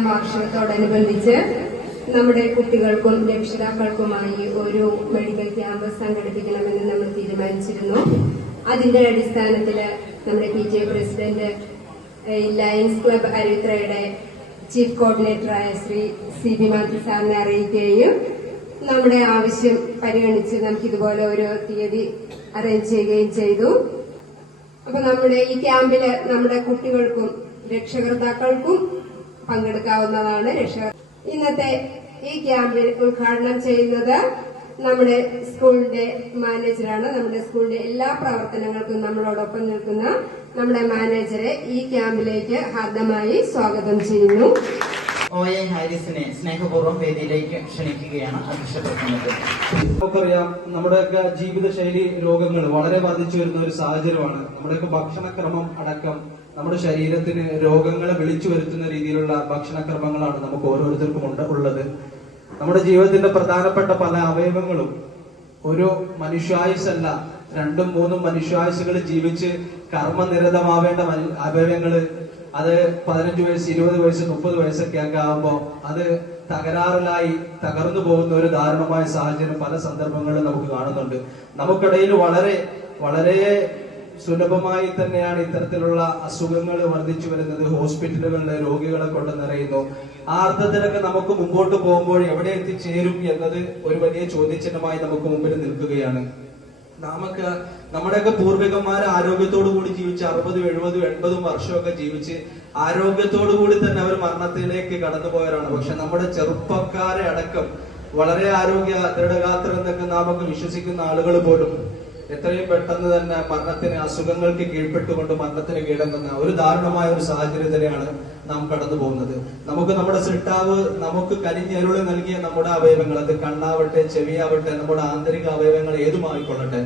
രണ്ടാം വാർഷികത്തോടനുബന്ധിച്ച് നമ്മുടെ കുട്ടികൾക്കും രക്ഷിതാക്കൾക്കുമായി ഒരു മെഡിക്കൽ ക്യാമ്പ് സംഘടിപ്പിക്കണമെന്ന് നമ്മൾ തീരുമാനിച്ചിരുന്നു. അതിന്റെ അടിസ്ഥാനത്തിൽ നമ്മുടെ P J president Lions Club അരുത്രയുടെ chief കോർഡിനേറ്ററായ ശ്രീ സി ബി മാത്യു സാറിനെ അറിയിക്കുകയും നമ്മുടെ ആവശ്യം പരിഗണിച്ച് നമുക്ക് ഇതുപോലെ ഒരു തീയതി അറേഞ്ച് ചെയ്യുകയും ചെയ്തു. അപ്പൊ നമ്മുടെ ഈ ക്യാമ്പിൽ നമ്മുടെ കുട്ടികൾക്കും രക്ഷകർത്താക്കൾക്കും പങ്കെടുക്കാവുന്നതാണ് രക്ഷ. ഇന്നത്തെ ഈ ക്യാമ്പിൽ ഉദ്ഘാടനം ചെയ്യുന്നത് നമ്മുടെ സ്കൂളിന്റെ മാനേജറാണ്. നമ്മുടെ സ്കൂളിന്റെ എല്ലാ പ്രവർത്തനങ്ങൾക്കും നമ്മളോടൊപ്പം നിൽക്കുന്ന നമ്മുടെ മാനേജറെ ഈ ക്യാമ്പിലേക്ക് ഹാർദമായി സ്വാഗതം ചെയ്യുന്നു. ഒ എ ഹാരിസിനെ സ്നേഹപൂർവം വേദിയിലേക്ക് ക്ഷണിക്കുകയാണ് അധ്യക്ഷ നമുക്കറിയാം നമ്മുടെയൊക്കെ ജീവിതശൈലി രോഗങ്ങൾ വളരെ വർദ്ധിച്ചു വരുന്ന ഒരു സാഹചര്യമാണ്. നമ്മുടെയൊക്കെ ഭക്ഷണക്രമം അടക്കം നമ്മുടെ ശരീരത്തിന് രോഗങ്ങളെ വിളിച്ചു വരുത്തുന്ന രീതിയിലുള്ള ഭക്ഷണക്രമങ്ങളാണ് നമുക്ക് ഓരോരുത്തർക്കും ഉണ്ട് ഉള്ളത്. നമ്മുടെ ജീവിതത്തിന്റെ പ്രധാനപ്പെട്ട പല അവയവങ്ങളും ഒരു മനുഷ്യായുസല്ല. രണ്ടും മൂന്നും മനുഷ്യായുസുകൾ ജീവിച്ച് കർമ്മനിരതമാവേണ്ട മനു- അവയവങ്ങൾ അത് പതിനഞ്ച് വയസ്സ് ഇരുപത് വയസ്സ് മുപ്പത് വയസ്സൊക്കെ ഒക്കെ ആകുമ്പോൾ അത് തകരാറിലായി തകർന്നു പോകുന്ന ഒരു ദാരുണമായ സാഹചര്യം പല സന്ദർഭങ്ങളിലും നമുക്ക് കാണുന്നുണ്ട്. നമുക്കിടയിൽ വളരെ വളരെ സുലഭമായി തന്നെയാണ് ഇത്തരത്തിലുള്ള അസുഖങ്ങൾ വർദ്ധിച്ചു വരുന്നത്. ഹോസ്പിറ്റലുകളിലെ രോഗികളെ കൊണ്ട് നിറയുന്നു ആ അർത്ഥത്തിലൊക്കെ നമുക്ക് മുമ്പോട്ട് പോകുമ്പോൾ എവിടെ എത്തിച്ചേരും എന്നത് ഒരു വലിയ ചോദ്യചിഹ്നമായി നമുക്ക് മുമ്പിൽ നിൽക്കുകയാണ്. നമുക്ക് നമ്മുടെയൊക്കെ പൂർവികന്മാർ ആരോഗ്യത്തോടു കൂടി ജീവിച്ച് അറുപതും എഴുപതും എൺപതും വർഷമൊക്കെ ജീവിച്ച് ആരോഗ്യത്തോടു കൂടി തന്നെ അവർ മരണത്തിലേക്ക് കടന്നുപോയവരാണ്. പക്ഷെ നമ്മുടെ ചെറുപ്പക്കാരെ അടക്കം വളരെ ആരോഗ്യ ദൃഢഗാത്ര എന്നൊക്കെ നാമൊക്കെ വിശ്വസിക്കുന്ന ആളുകൾ പോലും എത്രയും പെട്ടെന്ന് തന്നെ മരണത്തിന് അസുഖങ്ങൾക്ക് കീഴ്പ്പെട്ടുകൊണ്ട് മരണത്തിന് കീഴടങ്ങുന്ന ഒരു ദാരുണമായ ഒരു സാഹചര്യത്തിലാണ് നാം കടന്നു പോകുന്നത്. നമുക്ക് നമ്മുടെ സിട്ടാവ് നമുക്ക് കരിഞ്ഞരുളി നൽകിയ നമ്മുടെ അവയവങ്ങൾ അത് കണ്ണാവട്ടെ ചെവിയാവട്ടെ നമ്മുടെ ആന്തരിക അവയവങ്ങൾ ഏതുമായിക്കൊള്ളട്ടെ.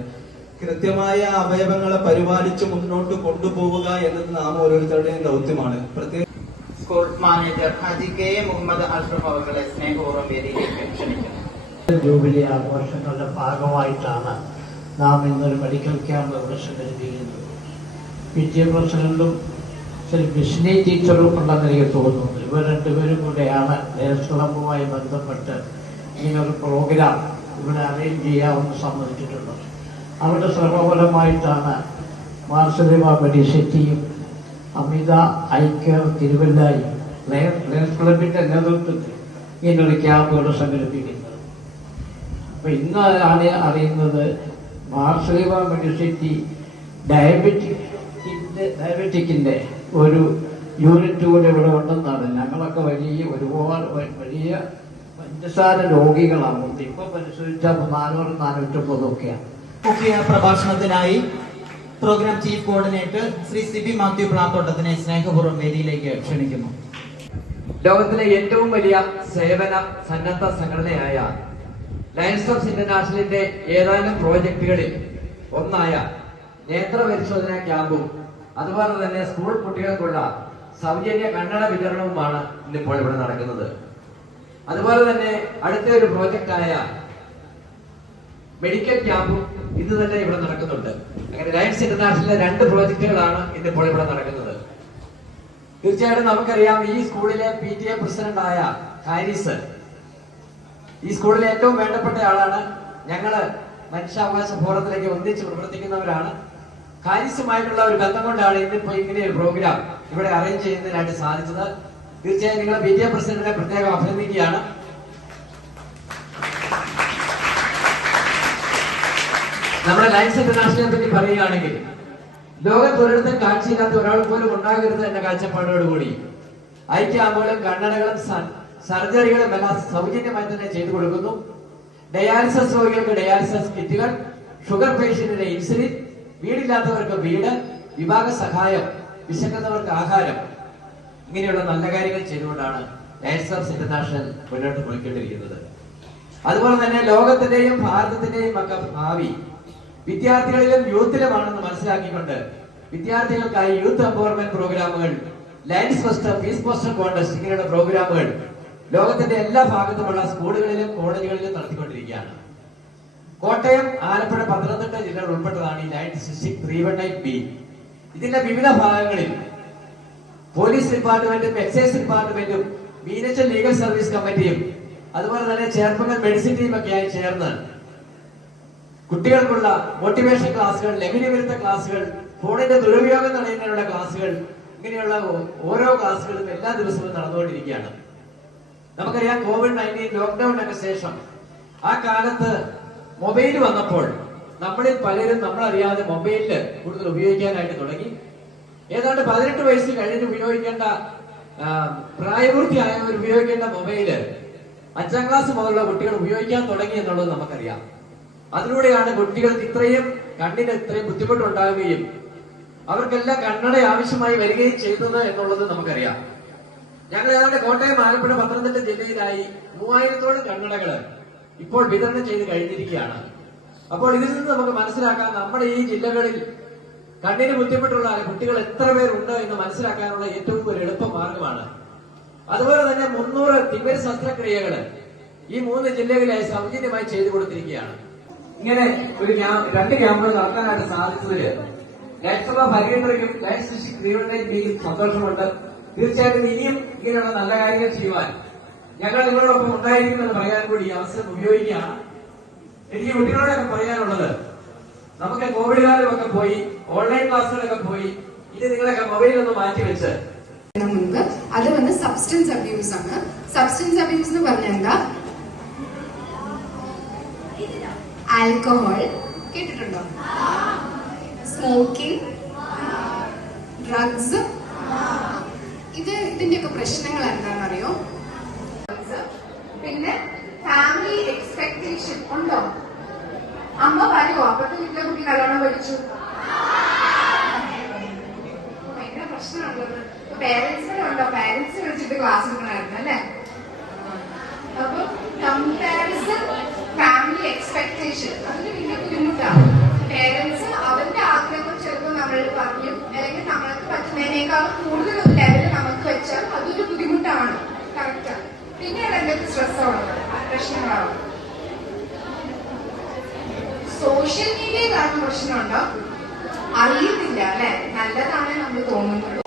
കൃത്യമായ അവയവങ്ങളെ പരിപാലിച്ച് മുന്നോട്ട് കൊണ്ടുപോവുക എന്നത് നാം ഓരോരുത്തരുടെയും ദൗത്യമാണ്. പ്രത്യേക school manager Haji K Muhammad Ashraf അവരുടെ സ്നേഹപൂർവം വേദിയിലേക്ക് ക്ഷണിക്കുന്നു. ജൂബിലി ആഘോഷങ്ങളുടെ ഭാഗമായിട്ടാണ് നാം ഇന്നൊരു മെഡിക്കൽ ക്യാമ്പ് ഇവിടെ സംഘടിപ്പിക്കുന്നത് പി ടി എ പ്രസിഡന്റും ശ്രീ ബിഷ്നി ടീച്ചറും ഉണ്ടെന്ന് എനിക്ക് തോന്നുന്നു. ഇവർ രണ്ടുപേരും കൂടെയാണ് ക്ലബുമായി ബന്ധപ്പെട്ട് ഇങ്ങനൊരു പ്രോഗ്രാം ഇവിടെ അറേഞ്ച് ചെയ്യാമെന്ന് സമ്മതിച്ചിട്ടുള്ളത്. അവരുടെ ശ്രമഫലമായിട്ടാണ് മാർസലിമ മെഡിസിറ്റിയും അമിത ഐക്യ തിരുവല്ലായും നേഴ്സ് ക്ലബിന്റെ നേതൃത്വത്തിൽ ഇങ്ങനൊരു ക്യാമ്പുകൾ സംഘടിപ്പിക്കുന്നത്. അപ്പൊ ഇന്നാണ് അറിയുന്നത് മാർസലിമ മെഡിസിറ്റി ഡയബറ്റിക് ഡയബറ്റിക്കിന്റെ ഒരു യൂണിറ്റ് കൂടെ ഇവിടെ ഉണ്ടെന്നാണ്. ഞങ്ങളൊക്കെ വലിയ ഒരുപാട് വലിയ പഞ്ചസാര രോഗികളാണ്. ഇപ്പൊ പരിശോധിച്ചാൽ നാനൂറ് നാനൂറ്റൊമ്പതൊക്കെയാണ് മുഖ്യ പ്രഭാഷണത്തിനായി programme chief coordinator Shri Siby Mathew പ്ലാത്തോട്ടത്തിനെ സ്നേഹപൂർവം വേദിയിലേക്ക് ക്ഷണിക്കുന്നു. ലോകത്തിലെ ഏറ്റവും വലിയ സേവന സന്നദ്ധ സംഘടനയായ ലയൺസ് ഓഫ് ഇന്റർനാഷണലിന്റെ ഏതാനും പ്രോജക്റ്റുകളിൽ ഒന്നായ നേത്ര പരിശോധന ക്യാമ്പും അതുപോലെ തന്നെ സ്കൂൾ കുട്ടികൾക്കുള്ള സൗജന്യ കണ്ണട വിതരണവുമാണ് ഇന്നിപ്പോൾ ഇവിടെ നടക്കുന്നത്. അതുപോലെ തന്നെ അടുത്ത ഒരു പ്രോജക്റ്റായ മെഡിക്കൽ ക്യാമ്പും ഇന്ന് തന്നെ ഇവിടെ നടക്കുന്നുണ്ട്. അങ്ങനെ ലയൺസ് ഇന്റർനാഷണലിലെ രണ്ട് പ്രോജക്റ്റുകളാണ് ഇന്നിപ്പോൾ ഇവിടെ നടക്കുന്നത്. തീർച്ചയായിട്ടും നമുക്കറിയാം ഈ സ്കൂളിലെ പി ടി എ പ്രസിഡന്റായ ഹാരിസ് ഈ സ്കൂളിലെ ഏറ്റവും വേണ്ടപ്പെട്ട ആളാണ് ഞങ്ങൾ മനുഷ്യാവകാശ ഫോറത്തിലേക്ക് ഒന്നിച്ച് പ്രവർത്തിക്കുന്നവരാണ്. കാര്യമായിട്ടുള്ള ഒരു ബന്ധം കൊണ്ടാണ് ഇന്നിപ്പോ ഇങ്ങനെ ഒരു പ്രോഗ്രാം ഇവിടെ അറേഞ്ച് ചെയ്യുന്നതിനായിട്ട് സാധിച്ചത്. തീർച്ചയായും നിങ്ങൾ ടി എ പ്രസിഡന്റിനെ പ്രത്യേകം അഭിനന്ദിക്കുകയാണ്. നമ്മുടെ ലൈൻസ് ഇന്റർനാഷണലിനെ പറ്റി പറയുകയാണെങ്കിൽ ലോകത്ത് ഒരിടത്തും കാഴ്ചയില്ലാത്ത ഒരാൾ പോലും ഉണ്ടാകരുത് എന്ന കാഴ്ചപ്പാടോടുകൂടി ഐക്യാമ്പുകളും കണ്ണടകളും സർജറികളും എല്ലാം സൗജന്യമായി തന്നെ ചെയ്തു കൊടുക്കുന്നു. ഡയാലിസിസ് രോഗികൾക്ക് ഡയാലിസിസ് കിറ്റുകൾ ഷുഗർ പേഷ്യന്റിന് ഇൻസുലിൻ വീടില്ലാത്തവർക്ക് വീട് വിഭാഗ സഹായം വിശക്കുന്നവർക്ക് ആഹാരം. ഇങ്ങനെയുള്ള നല്ല കാര്യങ്ങൾ ചെയ്തുകൊണ്ടാണ് ലയൻസ് ഇന്റർനാഷണൽ മുന്നോട്ട് പോയിക്കൊണ്ടിരിക്കുന്നത്. അതുപോലെ തന്നെ ലോകത്തിന്റെയും ഭാരതത്തിന്റെയും ഒക്കെ ഭാവി വിദ്യാർത്ഥികളിലും യൂത്തിലുമാണെന്ന് മനസ്സിലാക്കിക്കൊണ്ട് വിദ്യാർത്ഥികൾക്കായി യൂത്ത് എംപവർമെന്റ് പ്രോഗ്രാമുകൾ Lions first peace poster contest ഇങ്ങനെയുള്ള പ്രോഗ്രാമുകൾ ലോകത്തിന്റെ എല്ലാ ഭാഗത്തുമുള്ള സ്കൂളുകളിലും കോളേജുകളിലും നടത്തിക്കൊണ്ടിരിക്കുകയാണ്. കോട്ടയം ആലപ്പുഴ പത്തനംതിട്ട ജില്ലകൾ ഉൾപ്പെട്ടതാണ് ഈ nine six three one nine B. ഇതിന്റെ വിവിധ ഭാഗങ്ങളിൽ പോലീസ് ഡിപ്പാർട്ട്മെന്റും എക്സൈസ് ഡിപ്പാർട്ട്മെന്റും മീനച്ചൽ ലീഗൽ സർവീസ് കമ്മിറ്റിയും അതുപോലെ തന്നെ ചേർപ്പങ്ങൽ മെഡിസിൻ ടീമൊക്കെയായി ചേർന്ന് കുട്ടികൾക്കുള്ള മോട്ടിവേഷൻ ക്ലാസുകൾ ലഹരി വിരുദ്ധ ക്ലാസ്സുകൾ ഫോണിന്റെ ദുരുപയോഗം തടയുന്നതിനുള്ള ക്ലാസ്സുകൾ ഇങ്ങനെയുള്ള ഓരോ ക്ലാസുകളും എല്ലാ ദിവസവും നടന്നുകൊണ്ടിരിക്കുകയാണ്. നമുക്കറിയാം കോവിഡ് നയന്റീൻ ലോക്ക്ഡൌണിനൊക്കെ ശേഷം ആ കാലത്ത് മൊബൈൽ വന്നപ്പോൾ നമ്മളിൽ പലരും നമ്മളറിയാതെ മൊബൈലിൽ കൂടുതൽ ഉപയോഗിക്കാനായിട്ട് തുടങ്ങി. ഏതാണ്ട് പതിനെട്ട് വയസ്സ് കഴിഞ്ഞ് ഉപയോഗിക്കേണ്ട പ്രായപൂർത്തിയായവർ ഉപയോഗിക്കേണ്ട മൊബൈൽ അഞ്ചാം ക്ലാസ് മുതലുള്ള കുട്ടികൾ ഉപയോഗിക്കാൻ തുടങ്ങി എന്നുള്ളത് നമുക്കറിയാം. അതിലൂടെയാണ് കുട്ടികൾക്ക് ഇത്രയും കണ്ണിന് ഇത്രയും ബുദ്ധിമുട്ടുണ്ടാകുകയും അവർക്കെല്ലാം കണ്ണട ആവശ്യമായി വരികയും ചെയ്തത് എന്നുള്ളത് നമുക്കറിയാം. ഞങ്ങൾ ഏതാണ്ട് കോട്ടയം ആലപ്പുഴ പത്തനംതിട്ട ജില്ലയിലായി മൂവായിരത്തോളം കണ്ണടകൾ ഇപ്പോൾ വിതരണം ചെയ്ത് കഴിഞ്ഞിരിക്കുകയാണ്. അപ്പോൾ ഇതിൽ നിന്ന് നമുക്ക് മനസ്സിലാക്കാം നമ്മുടെ ഈ ജില്ലകളിൽ കണ്ണിന് ബുദ്ധിമുട്ടുള്ള കുട്ടികൾ എത്ര പേരുണ്ട് എന്ന് മനസ്സിലാക്കാനുള്ള ഏറ്റവും ഒരു എളുപ്പ മാർഗമാണ്. അതുപോലെ തന്നെ മുന്നൂറ് തിമിര ശസ്ത്രക്രിയകൾ ഈ മൂന്ന് ജില്ലകളിലായി സൗജന്യമായി ചെയ്തു കൊടുത്തിരിക്കുകയാണ്. ഇങ്ങനെ ഒരു രണ്ട് ക്യാമ്പുകൾ നടത്താനായിട്ട് സാധിച്ചതിൽ ലയൻസഭ ലൈഫ് സൃഷ്ടി ക്രിയോണിന്റെയും സന്തോഷമുണ്ട്. തീർച്ചയായിട്ടും ഇനിയും ഇങ്ങനെയുള്ള നല്ല കാര്യങ്ങൾ ചെയ്യുവാൻ ഞങ്ങൾ നിങ്ങളോടൊപ്പം ഉണ്ടായിരിക്കുമെന്ന് പറയാൻ കൂടി അവസരം ഉപയോഗിക്കുകയാണ്. എനിക്ക് കുട്ടികളോടൊക്കെ പറയാനുള്ളത് നമുക്ക് കോവിഡ് കാലമൊക്കെ പോയി ഓൺലൈൻ ക്ലാസ്സുകളൊക്കെ പോയി ഇനി നിങ്ങളൊക്കെ മൊബൈൽ ഒന്ന് മാറ്റി വെച്ച്. മുൻപ് അത് വന്ന് സബ്സ്റ്റൻസ് അബ്യൂസ് ആണ്. സബ്സ്റ്റൻസ് അബ്യൂസ് എന്ന് പറഞ്ഞാൽ എന്താ? ആൽക്കഹോൾ കേട്ടിട്ടുണ്ടോ? സ്മോക്കിംഗ് ഡ്രഗ്സ് ഇത് ഇതിന്റെയൊക്കെ പ്രശ്നങ്ങൾ എന്താണെന്നറിയോ? പിന്നെ ഫാമിലി എക്സ്പെക്ടേഷൻ ഉണ്ടോ? അമ്മ പറയുമോ അപ്പത്തെ വീട്ടിലെ കുട്ടി നല്ലോണം പഠിച്ചു. ഭയങ്കര പ്രശ്നമുള്ളത് പേരൻസിനെ ഉണ്ടോ? പേരൻസ് വിളിച്ചിട്ട് ക്ലാസ് എടുക്കണമായിരുന്നു അല്ലെ? അപ്പൊ കമ്പാരിസൺ ഫാമിലി എക്സ്പെക്ടേഷൻ അതിന് സോഷ്യൽ മീഡിയ കാരണം പ്രശ്നമുണ്ടോ? അറിയുന്നില്ല അല്ലെ? നല്ലതാണ് നമ്മൾ തോന്നുന്നുള്ളൂ